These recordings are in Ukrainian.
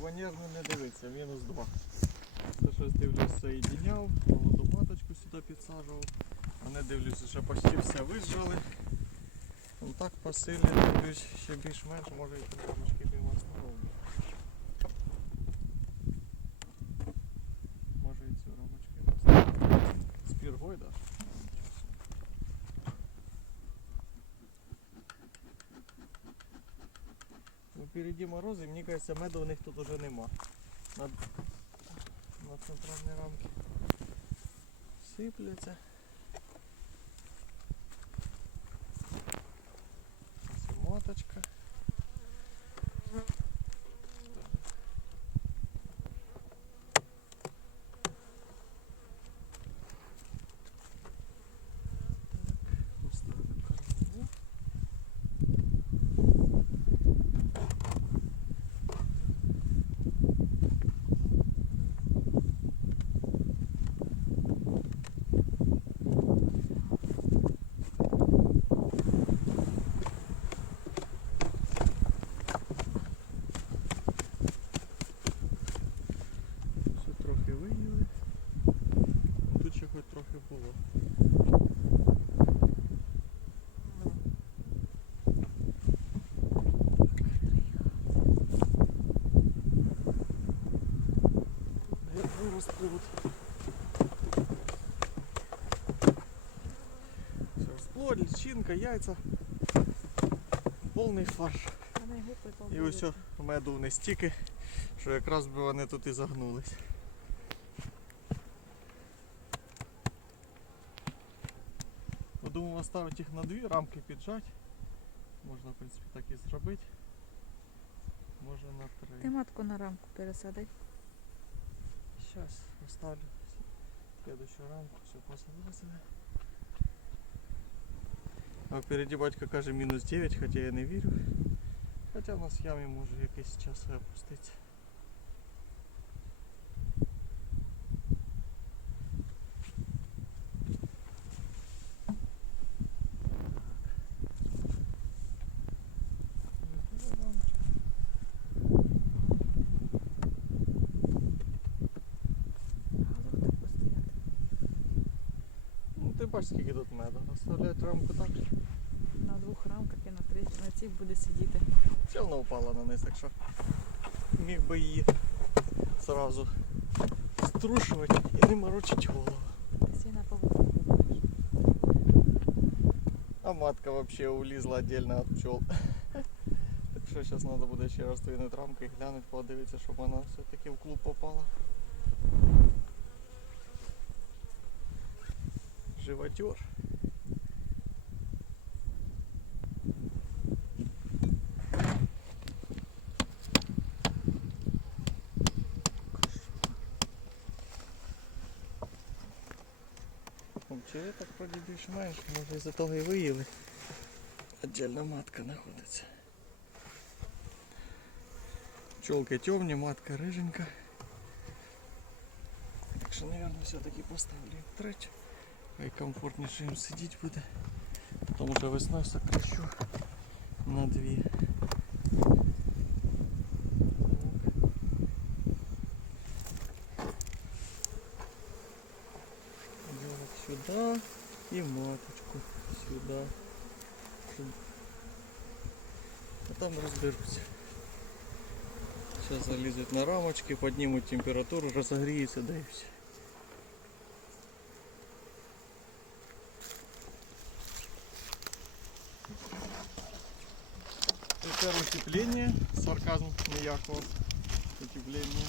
Ванерну не дивиться, мінус 2. Це щось дивлюсь, соєдиняв, молоду маточку сюди підсаджував. А не дивлюсь, що почти все визжали. Ну так посилі дивлюсь, ще більш-менш, може і трошки робимо. Може і цю рамочки поставити. З піргой, да? Ну, впереді морози, мені кажется, меду у них тут уже нема. На, на центральній рамке сипляться. Ось моточка. Так, поставимо кормову. Все трохи виїли. Ну, Тут ще хоч трохи було. Як розплод. Все, розплод, личинка, яйця. Повний фарш. І ось меду не стільки, що якраз би вони тут і загнулись. Подумав оставити їх на дві рамки піджати. Можна, в принципі, так і зробити. Може на три. Ти матку на рамку пересади. Сейчас оставлю следующую рамку, все посадила себе. А впереді батько каже мінус 9, хоча я не вірю. Хоча в нас в ямі може якийсь час і опуститься. Бачиш скільки тут меду. Оставляють рамку так. На двох рамках і на три. На цих буде сидіти. Все одно упала на низ, так що міг би її сразу струшувати і не морочить голову. Сильно. А матка вообще улізла отдельно от пчел. Так що зараз треба буде ще раз двинути рамку і глянути, подивитися, щоб вона все-таки в клуб попала. Животер. Чи так вроді більш-менш, може із-за того і виїли. Отдельна матка знаходиться. Пчелки темні, матка риженька. Так що, мабуть, все-таки поставлю третю. Хай комфортніше їм сидіти буде. Потім вже весною сокращу на дві. Делать сюда и маточку сюда. Чтоб- А там разберусь. Сейчас залезут на рамочки, поднимут температуру, разогреются, да и все. Тепер утепление, сарказм ніякого. Утепление.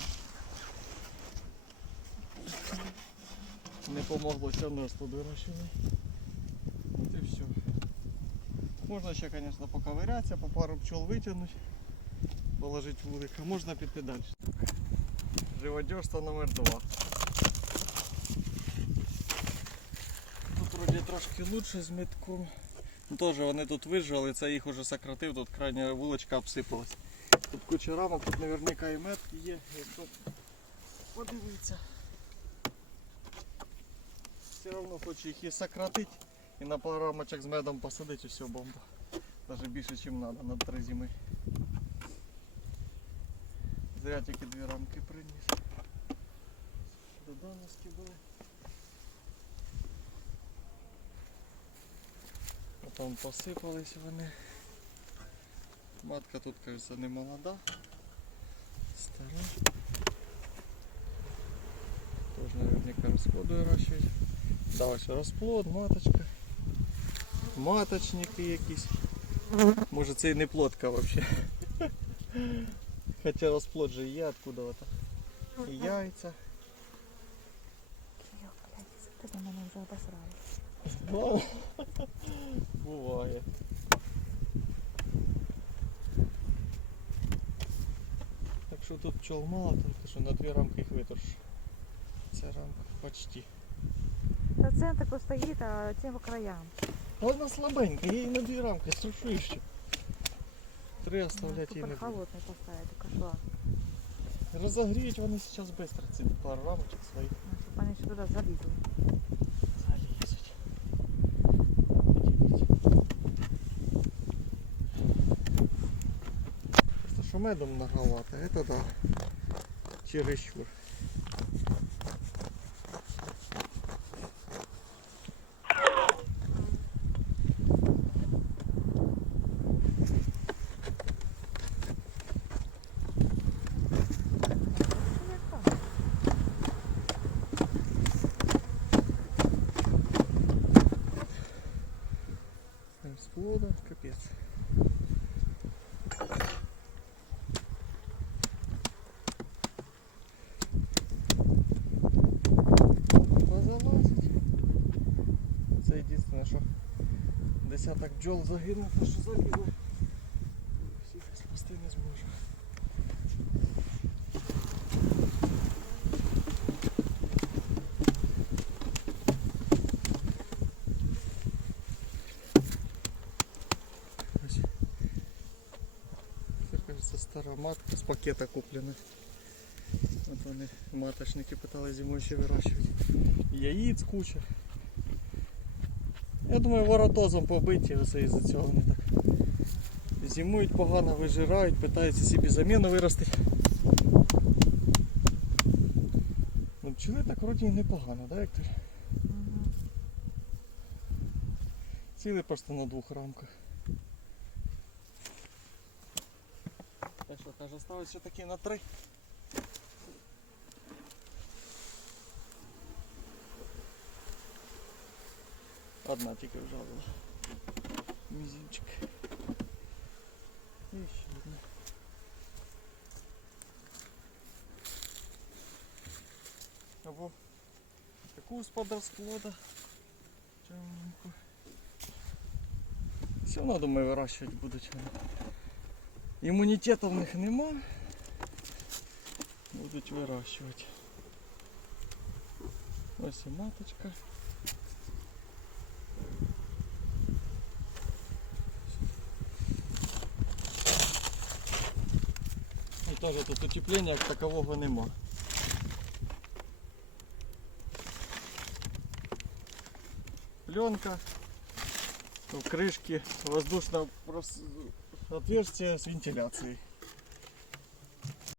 Не помогло ще нос тут вирощений. От і все. Можна ще, звісно, поковирятися, по пару пчел витягнути, положити вулик, а можна піти далі. Живодерство номер два. Тут вроді трошки лучше з метком. Ну, Теж вони тут вижили, це їх уже сократив, тут крайня вуличка обсипалась. Тут куча рамок, тут наверняка і метки є, якщо подивитися. Все одно хочу їх і сократити і на пару рамочок з медом посадити, все бомба. Навіть більше, ніж треба на три зими. Зря тільки дві рамки приніс. До давності були. Потім посипались вони. Матка тут, кажется, не молода. Стара. Тоже наверняка розплоду вирощують. Да, ось розплод, маточка. Маточники якісь. Може це і не плотка взагалі. Хоча розплод же є откуда-то. І яйця. Блядь, мене вже обосрали. Ну, буває. Так що тут пчел мало, тому що на дві рамки їх виторж. Ця рамка почти. Та центр просто стоїть, а ці по краям. Вона слабенька, її на дві рамки струшу ще. Три оставляти її не Супер буду. холодний поставити, кошла. Розогріють вони зараз швидко, ці пару рамочок своїх. Щоб вони ще туди залізли. залізуть. Просто що медом многовато, это да. Чересчур. Десяток бджол загинув, то що залізли. Всіх спасти не зможу. Стара матка з пакета куплена. От вони маточники питали зимою ще вирощувати. Яїць куча. Я думаю, воротозом побиті оце із-за цього вони так. Зимують погано, вижирають, питаються собі заміну виростити. Ну, пчели так вроді непогано, да, Віктор? Мгм. Ціли просто на двох рамках. Так що, каже, ставить все таки на три. Одна тільки вжалила. Мізинчик. І ще одна. Або таку з-под розплода. Чорненьку. Все одно, думаю, вирощувати будуть вони. Імунітету в них нема. Будуть вирощувати. Ось і маточка. Теж тут утеплення як такового нема. Пленка, в крышке воздушное отверстие с вентиляцией.